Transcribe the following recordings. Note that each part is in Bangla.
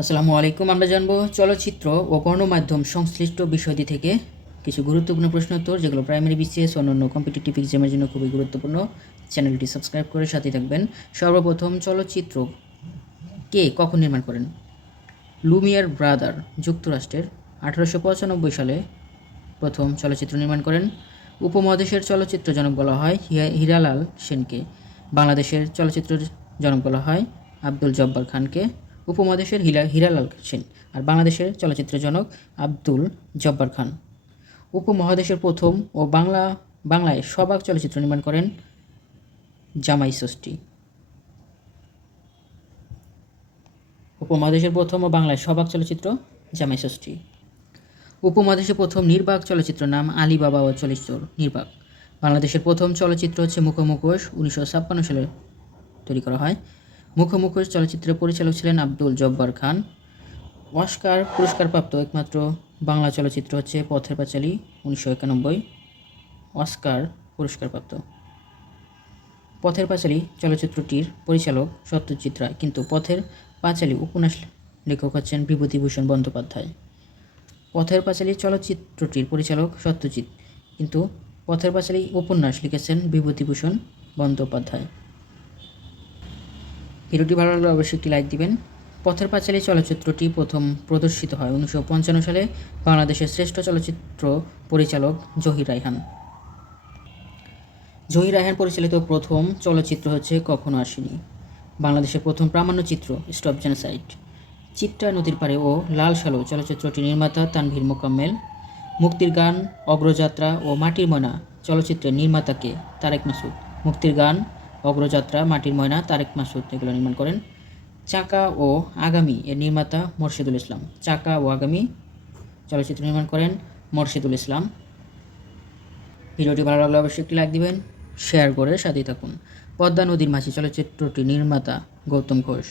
আসসালামু আলাইকুম, আমরা জানব চলচ্চিত্র ও গণমাধ্যম সংশ্লিষ্ট বিষয়টি থেকে। কিছু গুরুত্বপূর্ণ প্রশ্ন উত্তর, যেগুলো প্রাইমারি বিসিএস অন্যান্য কম্পিটিটিভ এক্সামের জন্য খুবই গুরুত্বপূর্ণ। চ্যানেলটি সাবস্ক্রাইব করে সাথে থাকবেন। সর্বপ্রথম চলচ্চিত্র কে কখন নির্মাণ করেন? লুমিয়ার ব্রাদার যুক্তরাষ্ট্রের আঠারোশো পঁচানব্বই সালে প্রথম চলচ্চিত্র নির্মাণ করেন। উপমহাদেশের চলচ্চিত্র জনক বলা হয়, হীরালাল সেনকে। বাংলাদেশের চলচ্চিত্রের জনক বলা হয় আব্দুল জব্বার খানকে। উপমহাদেশের হিলা হীরালাল সেন আর বাংলাদেশের চলচ্চিত্রের জনক আব্দুল জব্বার খান। উপমহাদেশের প্রথম ও বাংলা, বাংলায় সবাক চলচ্চিত্র নির্মাণ করেন জামাই ষষ্ঠী। উপমহাদেশের প্রথম ও বাংলায় সবাক চলচ্চিত্র জামাই ষষ্ঠী। উপমহাদেশের প্রথম নির্বাক চলচ্চিত্র নাম আলী বাবা ও চলচ্চিত্র নির্বাক। বাংলাদেশের প্রথম চলচ্চিত্র হচ্ছে মুখোমুখোশ উনিশশো ছাপ্পান্ন সালে তৈরি করা হয়। মুখোমুখোশ চলচ্চিত্রের পরিচালক ছিলেন আব্দুল জব্বার খান। অস্কার পুরস্কারপ্রাপ্ত একমাত্র বাংলা চলচ্চিত্র হচ্ছে পথের পাঁচালী, উনিশশো একানব্বই। অস্কার পুরস্কারপ্রাপ্ত। পথের পাঁচালী চলচ্চিত্রটির পরিচালক সত্যজিৎ রায়, কিন্তু পথের পাঁচালী উপন্যাস লেখক হচ্ছেন বিভূতিভূষণ বন্দ্যোপাধ্যায়। পথের পাঁচালী চলচ্চিত্রটির পরিচালক সত্যজিৎ, কিন্তু পথের পাঁচালী উপন্যাস লিখেছেন বিভূতিভূষণ বন্দ্যোপাধ্যায়। ভিডিওটি ভালো লাগলে অবশ্যই একটি লাইক দিবেন। পথের পাঁচালী চলচ্চিত্রটি প্রথম প্রদর্শিত হয় উনিশশো পঞ্চান্ন সালে বাংলাদেশের শ্রেষ্ঠ চলচ্চিত্র পরিচালক জহির রায়হান। জহির রায়হান পরিচালিত প্রথম চলচ্চিত্র হচ্ছে কখনো আসেনি। বাংলাদেশের প্রথম প্রামাণ্য চিত্র স্টপ জেনোসাইড চিত্রা নদীর পাড়ে ও লাল সালো চলচ্চিত্রটি নির্মাতা তানভীর মোকাম্মেল। মুক্তির গান, অগ্রযাত্রা ও মাটির ময়না চলচ্চিত্রের নির্মাতাকে তারেক মাসুদ। মুক্তির গান অগ্রযাত্রা, মাটির ময়না, তারেক মাসুদ, এগুলো নির্মাণ করেন। চাকা ও আগামী এর নির্মাতা মোর্শেদুল ইসলাম। চাকা ও আগামী চলচ্চিত্র নির্মাণ করেন মোর্শেদুল ইসলাম। ভিডিওটি ভালো লাগলে অবশ্যই একটি লাইক দিবেন, শেয়ার করে সাথেই থাকুন। পদ্মা নদীর মাঝি চলচ্চিত্রটি নির্মাতা গৌতম ঘোষ।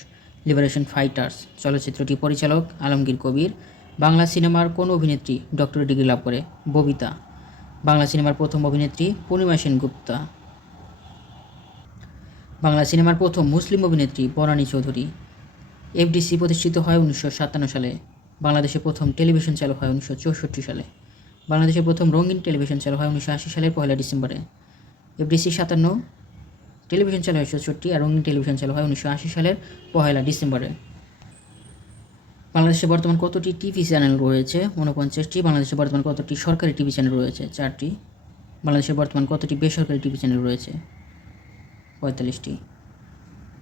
লিবারেশন ফাইটার্স চলচ্চিত্রটি পরিচালক আলমগীর কবির। বাংলা সিনেমার কোন অভিনেত্রী ডক্টর ডিগ্রি লাভ করে? ববিতা। বাংলা সিনেমার প্রথম অভিনেত্রী পূর্ণিমা সেনগুপ্তা। বাংলা সিনেমার প্রথম মুসলিম অভিনেত্রী বনানী চৌধুরী। এফডিসি প্রতিষ্ঠিত হয় উনিশশো সাতান্ন সালে। বাংলাদেশে প্রথম টেলিভিশন চালু হয় উনিশশো চৌষট্টি সালে। বাংলাদেশের প্রথম রঙিন টেলিভিশন চালু হয় উনিশশো আশি সালের পয়লা ডিসেম্বরে। এফডিসি সাতান্ন, টেলিভিশন চালু হয় চৌষট্টি আর রঙিন টেলিভিশন চালু হয় উনিশশো আশি সালের পয়লা ডিসেম্বরে। বাংলাদেশে বর্তমান কতটি টিভি চ্যানেল রয়েছে? ঊনপঞ্চাশটি। বাংলাদেশে বর্তমান কতটি সরকারি টিভি চ্যানেল রয়েছে? চারটি। বাংলাদেশে বর্তমান কতটি বেসরকারি টিভি চ্যানেল রয়েছে? পঁয়তাল্লিশটি।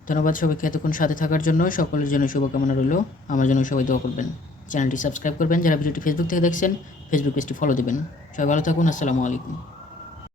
ধন্যবাদ সবাইকে এতক্ষণ সাথে থাকার জন্য। সকলের জন্য শুভকামনা রইল। আমার জন্য সবাই দোয়া করবেন। চ্যানেলটি সাবস্ক্রাইব করবেন। যারা ভিডিওটি ফেসবুক থেকে দেখছেন ফেসবুক পেজটি ফলো দেবেন। সবাই ভালো থাকুন। আসসালামু আলাইকুম।